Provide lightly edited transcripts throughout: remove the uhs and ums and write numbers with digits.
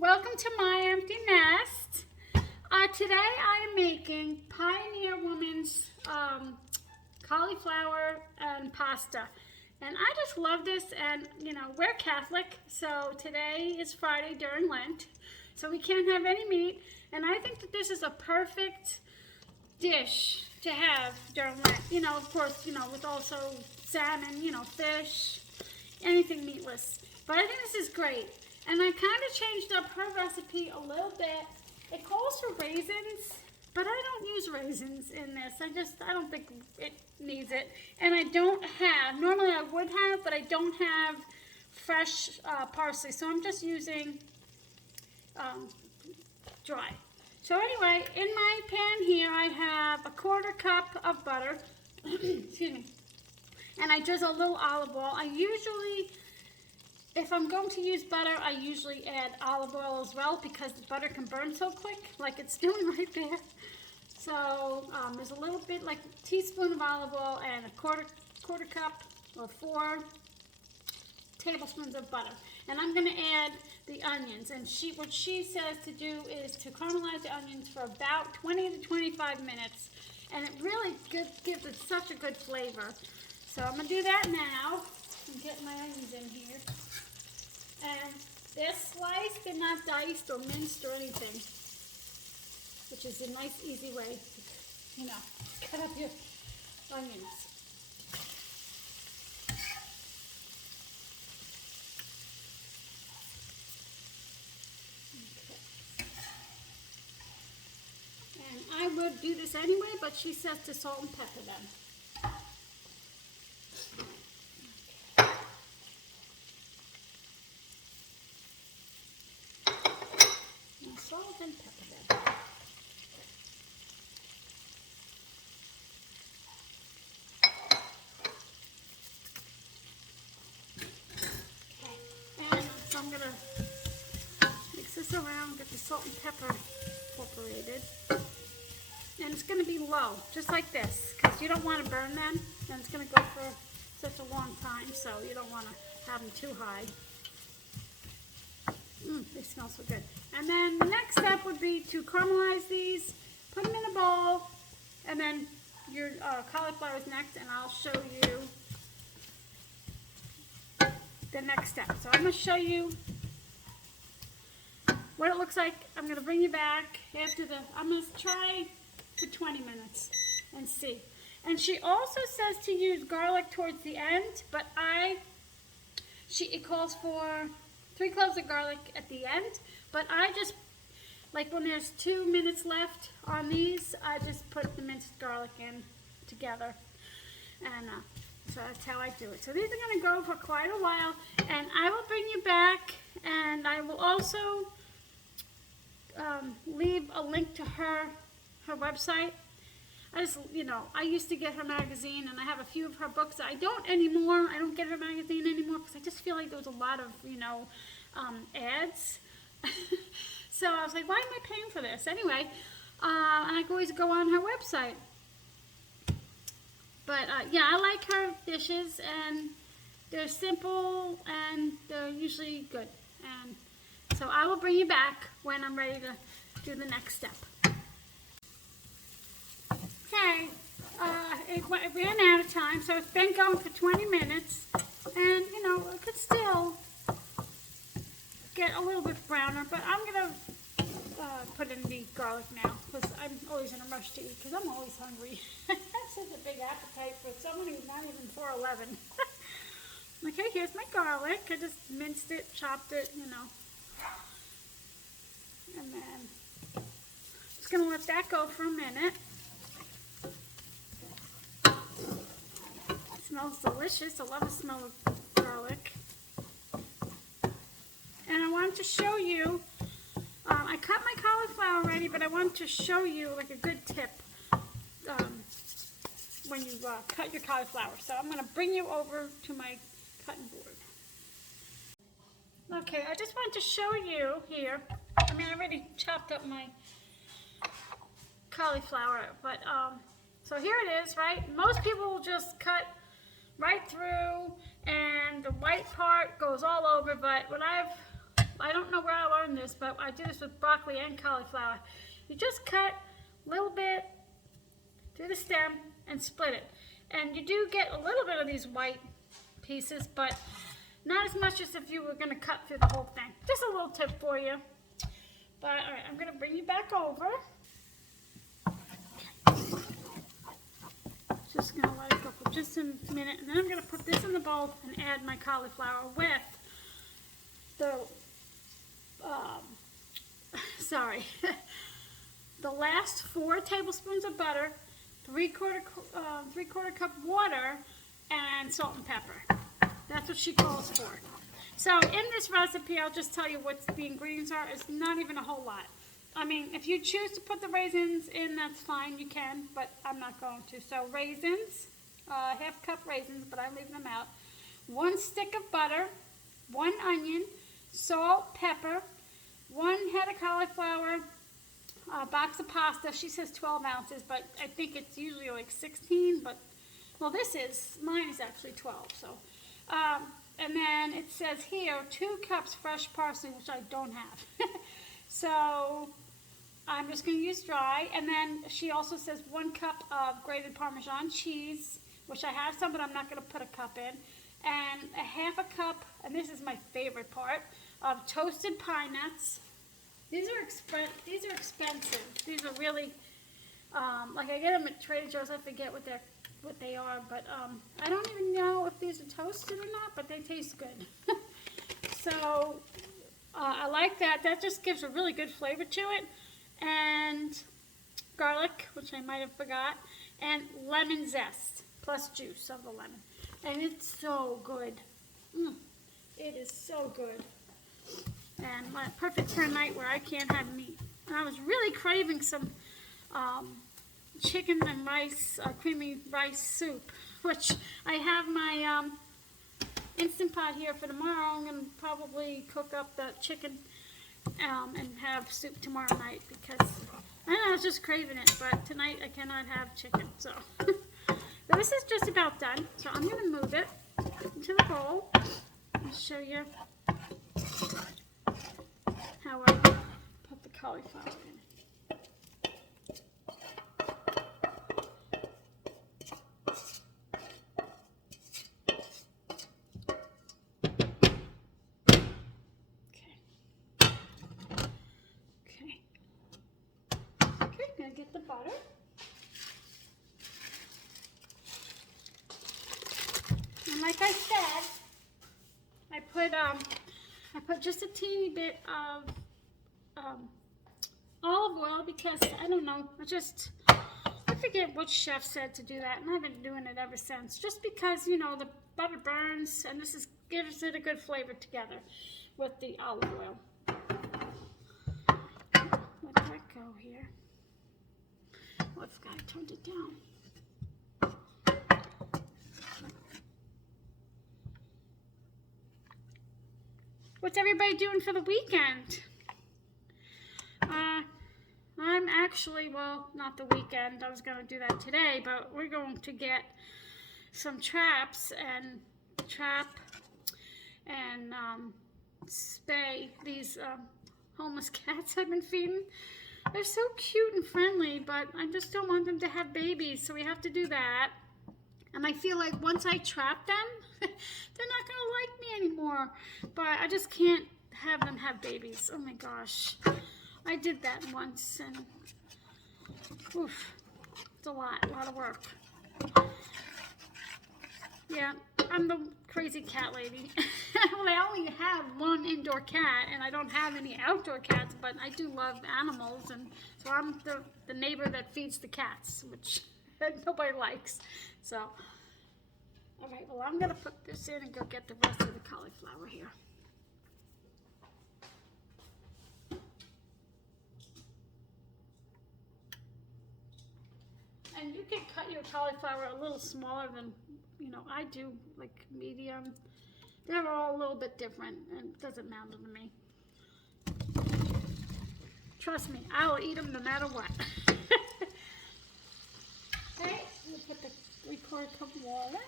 Welcome to my empty nest. Today I am making Pioneer Woman's cauliflower and pasta. And I just love this, and we're Catholic, so today is Friday during Lent, so we can't have any meat. And I think that this is a perfect dish to have during Lent. Of course, with also salmon, fish, anything meatless. But I think this is great. And I kind of changed up her recipe a little bit. It calls for raisins, but I don't use raisins in this. I don't think it needs it. And I don't have, normally I would have, but I don't have fresh parsley. So I'm just using dry. So anyway, in my pan here, I have a 1/4 cup of butter. Excuse me. And I drizzle a little olive oil. If I'm going to use butter, I usually add olive oil as well because the butter can burn so quick, like it's doing right there. So there's a little bit, like a teaspoon of olive oil and a quarter cup or 4 tablespoons of butter. And I'm going to add the onions. And what she says to do is to caramelize the onions for about 20 to 25 minutes. And it really gives it such a good flavor. So I'm going to do that now. And get my onions in here. And they're sliced and not diced or minced or anything, which is a nice, easy way to, cut up your onions. Okay. And I would do this anyway, but she says to salt and pepper them. Salt and pepper them. Okay, and so I'm going to mix this around, get the salt and pepper incorporated. And it's going to be low, just like this, because you don't want to burn them, and it's going to go for such a long time, so you don't want to have them too high. They smell so good. And then the next step would be to caramelize these, put them in a bowl, and then your cauliflower is next, and I'll show you the next step. So I'm going to show you what it looks like. I'm going to bring you back after I'm going to try for 20 minutes and see. And she also says to use garlic towards the end, but it calls for 3 cloves of garlic at the end, but I just, like when there's 2 minutes left on these, I just put the minced garlic in together, and so that's how I do it. So these are going to go for quite a while, and I will bring you back, and I will also leave a link to her website. I used to get her magazine, and I have a few of her books. I don't anymore. I don't get her magazine anymore because I just feel like there was a lot of, ads. So I was like, why am I paying for this? Anyway, and I can always go on her website. But, yeah, I like her dishes, and they're simple, and they're usually good. And so I will bring you back when I'm ready to do the next step. Okay, it ran out of time, so it's been going for 20 minutes, and it could still get a little bit browner, but I'm going to put in the garlic now, because I'm always in a rush to eat, because I'm always hungry. That's such a big appetite for someone who's not even 4'11". Okay, here's my garlic. I just minced it, chopped it, and then just going to let that go for a minute. Smells delicious. I love the smell of garlic. And I wanted to show you, I cut my cauliflower already, but I wanted to show you like a good tip when you cut your cauliflower. So I'm going to bring you over to my cutting board. Okay, I just wanted to show you here. I already chopped up my cauliflower, but so here it is, right? Most people will just cut right through and the white part goes all over, but what I've I don't know where I learned this, but I do this with broccoli and cauliflower. You just cut a little bit through the stem and split it. And you do get a little bit of these white pieces, but not as much as if you were going to cut through the whole thing. Just a little tip for you. But all right, I'm going to bring you back over. Just going to let it go for just a minute, and then I'm going to put this in the bowl and add my cauliflower with the, the last 4 tablespoons of butter, 3/4 cup water, and salt and pepper. That's what she calls for. So in this recipe, I'll just tell you what the ingredients are. It's not even a whole lot. I mean, if you choose to put the raisins in, that's fine, you can, but I'm not going to. So raisins, half cup raisins, but I'm leaving them out. 1 stick of butter, 1 onion, salt, pepper, 1 head of cauliflower, a box of pasta. She says 12 ounces, but I think it's usually like 16, but, well, mine is actually 12, so. And then it says here, 2 cups fresh parsley, which I don't have. So I'm just going to use dry. And then she also says 1 cup of grated Parmesan cheese, which I have some, but I'm not going to put a cup in. And a half a cup, and this is my favorite part, of toasted pine nuts. These are expensive. These are really, like I get them at Trader Joe's. I forget what they are, but I don't even know if these are toasted or not, but they taste good. So I like that. That just gives a really good flavor to it. And garlic, which I might have forgot, and lemon zest, plus juice of the lemon. And it's so good. It is so good. And perfect for a night where I can't have meat. And I was really craving some chicken and rice, creamy rice soup, which I have my Instant Pot here for tomorrow. I'm going to probably cook up the chicken and have soup tomorrow night because I was just craving it, but tonight I cannot have chicken. So but this is just about done. So I'm going to move it into the bowl and show you how I put the cauliflower in. Gonna get the butter. And like I said, I put just a teeny bit of olive oil because I don't know, I forget what chef said to do that, and I've been doing it ever since. Just because, you know, the butter burns, and this gives it a good flavor together with the olive oil. Let that go here. Oh, I forgot I turned it down. What's everybody doing for the weekend? I'm actually, well, not the weekend. I was going to do that today, but we're going to get some traps and spay these homeless cats I've been feeding. They're so cute and friendly, but I just don't want them to have babies, so we have to do that. And I feel like once I trap them, they're not going to like me anymore. But I just can't have them have babies. Oh my gosh. I did that once, and oof, it's a lot of work. Yeah, I'm the crazy cat lady. Well, I only have 1 indoor cat, and I don't have any outdoor cats, but I do love animals, and so I'm the neighbor that feeds the cats, which nobody likes. So, all right, well, I'm going to put this in and go get the rest of the cauliflower here. And you can cut your cauliflower a little smaller than, you know, I do, like medium. They're all a little bit different, and it doesn't matter to me. Trust me, I'll eat them no matter what. Okay, we'll put the 3/4 cup of water.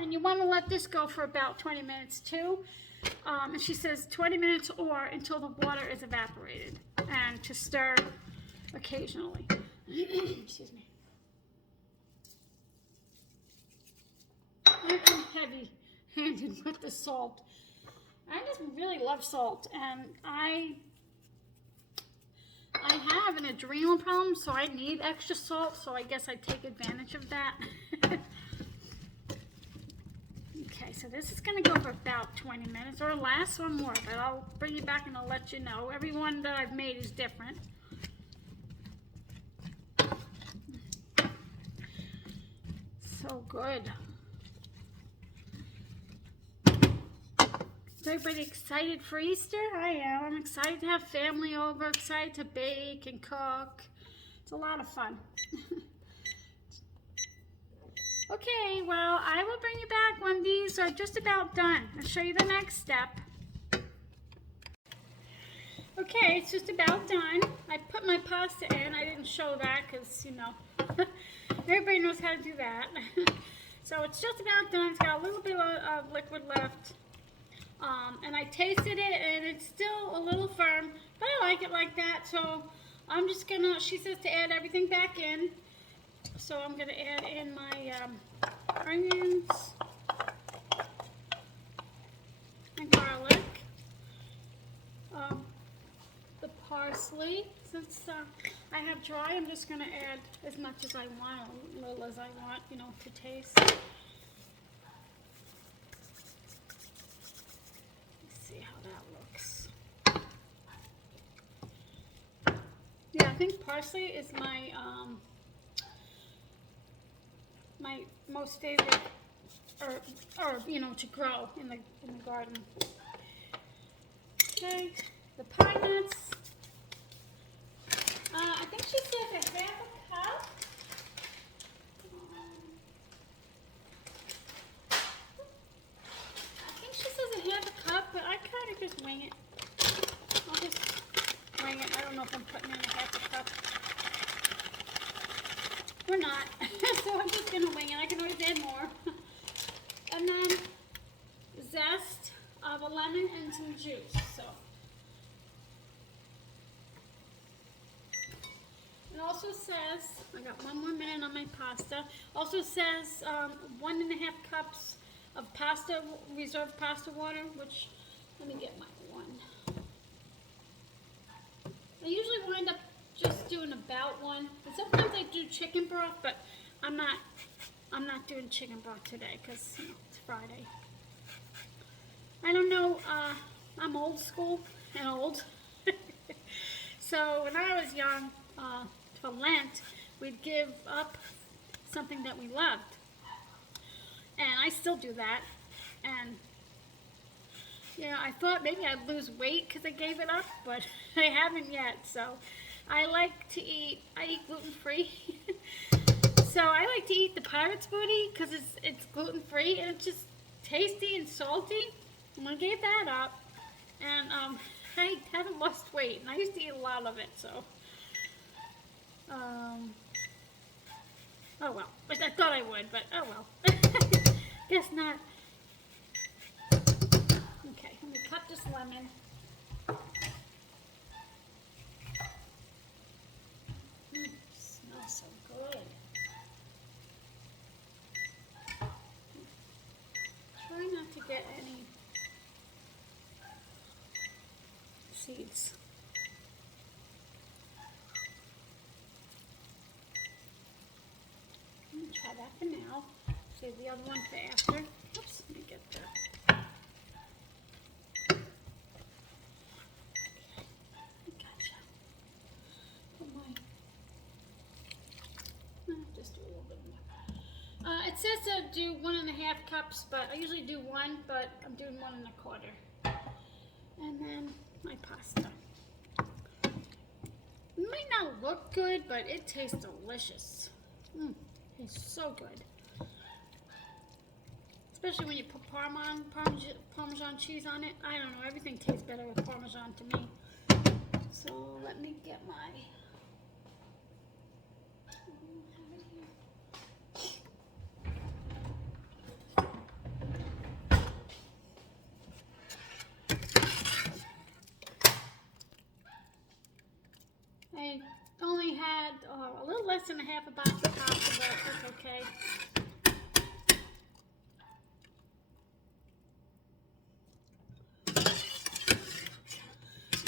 And you want to let this go for about 20 minutes too. And she says 20 minutes or until the water is evaporated, and to stir occasionally. Excuse me. I'm heavy-handed with the salt. I just really love salt, and I have an adrenal problem, so I need extra salt, so I guess I take advantage of that. Okay, so this is going to go for about 20 minutes, or last one more, but I'll bring you back and I'll let you know. Every one that I've made is different. So good. Is everybody excited for Easter? I am. I'm excited to have family over, excited to bake and cook. It's a lot of fun. Okay, well, I will bring you back when these are just about done. I'll show you the next step. Okay, it's just about done. I put my pasta in. I didn't show that because, you know, everybody knows how to do that. So it's just about done. It's got a little bit of liquid left. And I tasted it, and it's still a little firm, but I like it like that. So I'm just gonna, she says to add everything back in. So I'm gonna add in my onions and garlic, the parsley. Since I have dry, I'm just gonna add as much as I want, a little as I want, you know, to taste. See how that looks. Yeah, I think parsley is my my most favorite herb, you know, to grow in the garden. Okay, the pine nuts. I think she says a half a cup. I think she says a half a cup, but I kind of just wing it. I'll just wing it. I don't know if I'm putting in a half a cup. We're not. So I'm just going to wing it. I can always add more. And then zest of a lemon and some juice. So it also says, I got 1 more minute on my pasta. Also says 1.5 cups of pasta, reserved pasta water, which, let me get my one. I usually wind up just doing about one. And sometimes I do chicken broth, but I'm not doing chicken broth today because, you know, it's Friday. I don't know, I'm old school and old. So when I was young, for Lent, we'd give up something that we loved. And I still do that. And yeah, I thought maybe I'd lose weight because I gave it up, but I haven't yet. So I eat gluten-free. So I like to eat the Pirate's Booty because it's gluten-free and it's just tasty and salty. And I gave that up. And I haven't lost weight. And I used to eat a lot of it, so. Oh well. But I thought I would, but oh well. Guess not. Okay, let me cut this lemon. Smells so good. Try not to get any seeds. I'm gonna try that for now. Save the other one for after. Oops, let me get that. Gotcha. Put just do a little bit more. It says to do 1.5 cups, but I usually do 1, but I'm doing 1.25. And then my pasta. It might not look good, but it tastes delicious. It's so good. Especially when you put Parmesan cheese on it. I don't know, everything tastes better with Parmesan to me. So let me get my... less than a half a box of pasta, but that's okay.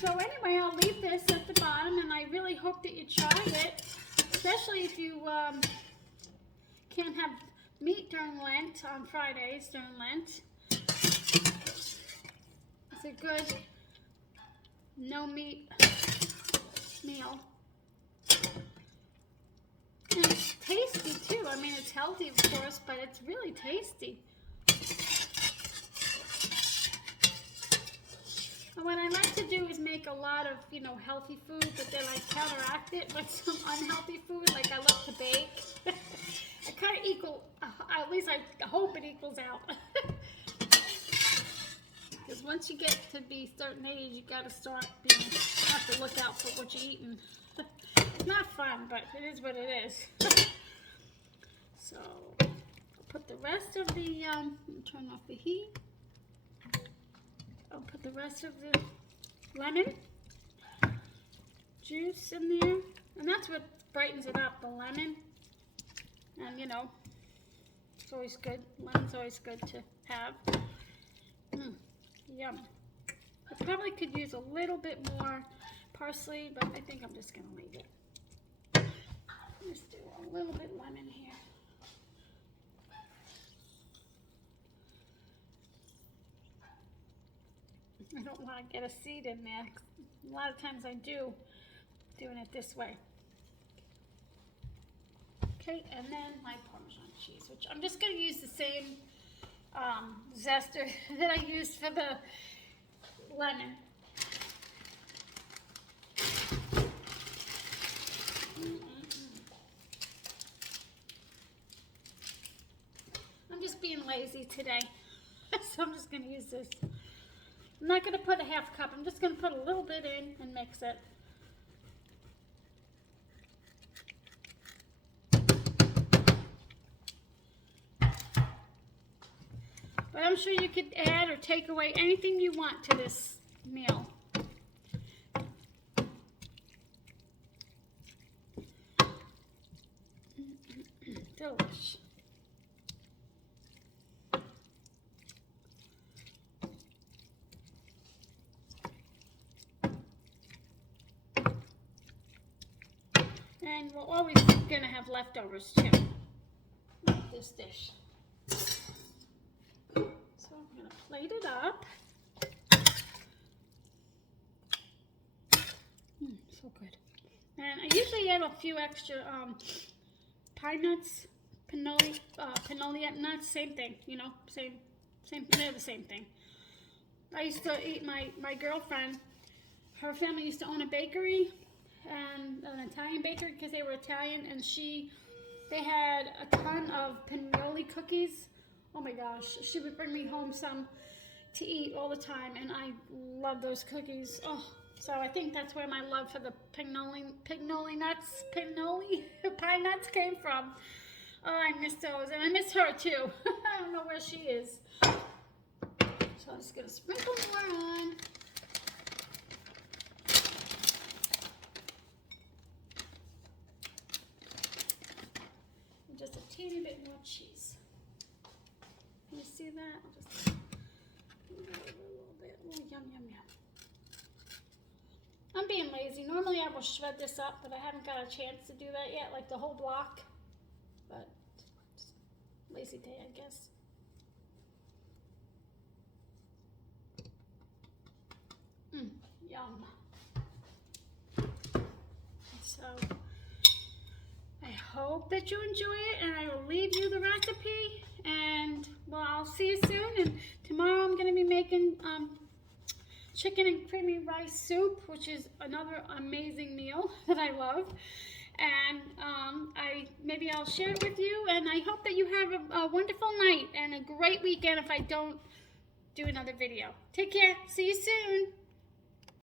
So anyway, I'll leave this at the bottom, and I really hope that you try it, especially if you can't have meat during Lent, on Fridays during Lent. It's a good no meat meal. And it's tasty too. I mean, it's healthy, of course, but it's really tasty. And what I like to do is make a lot of, you know, healthy food, but then I counteract it with some unhealthy food. Like I love to bake. I kind of equal, at least I hope it equals out. Because once you get to be a certain age, you got to start being, have to look out for what you're eating. It's not fun, but it is what it is. So, I'll put the rest of the, turn off the heat. I'll put the rest of the lemon juice in there. And that's what brightens it up, the lemon. And, you know, it's always good. Lemon's always good to have. Yum. I probably could use a little bit more parsley, but I think I'm just going to leave it. Let's do a little bit lemon here. I don't want to get a seed in there. A lot of times I do, doing it this way. Okay, and then my Parmesan cheese, which I'm just going to use the same zester that I used for the lemon. I'm just being lazy today, so I'm just going to use this. I'm not going to put a half cup. I'm just going to put a little bit in and mix it. But I'm sure you could add or take away anything you want to this meal. Delish. And we're always going to have leftovers too, like this dish. So I'm going to plate it up. So good. And I usually add a few extra pine nuts, pinole nuts, same thing, you know, they're the same thing. I used to eat, my girlfriend, her family used to own a bakery, and an Italian bakery, because they were Italian, and they had a ton of pinole cookies. Oh my gosh, she would bring me home some to eat all the time, and I love those cookies. Oh, so I think that's where my love for the pine nuts came from. Oh, I miss those, and I miss her too. I don't know where she is. So I'm just gonna sprinkle more on. Just a teeny bit more cheese. Can you see that? I'll just move it over a little bit. Oh, yum, yum, yum. I'm being lazy. Normally I will shred this up, but I haven't got a chance to do that yet, like the whole block. But lazy day, I guess. Yum. So I hope that you enjoy it, and I will leave you the recipe, and well, I'll see you soon. And tomorrow I'm going to be making chicken and creamy rice soup, which is another amazing meal that I love. And maybe I'll share it with you, and I hope that you have a wonderful night and a great weekend if I don't do another video. Take care. See you soon.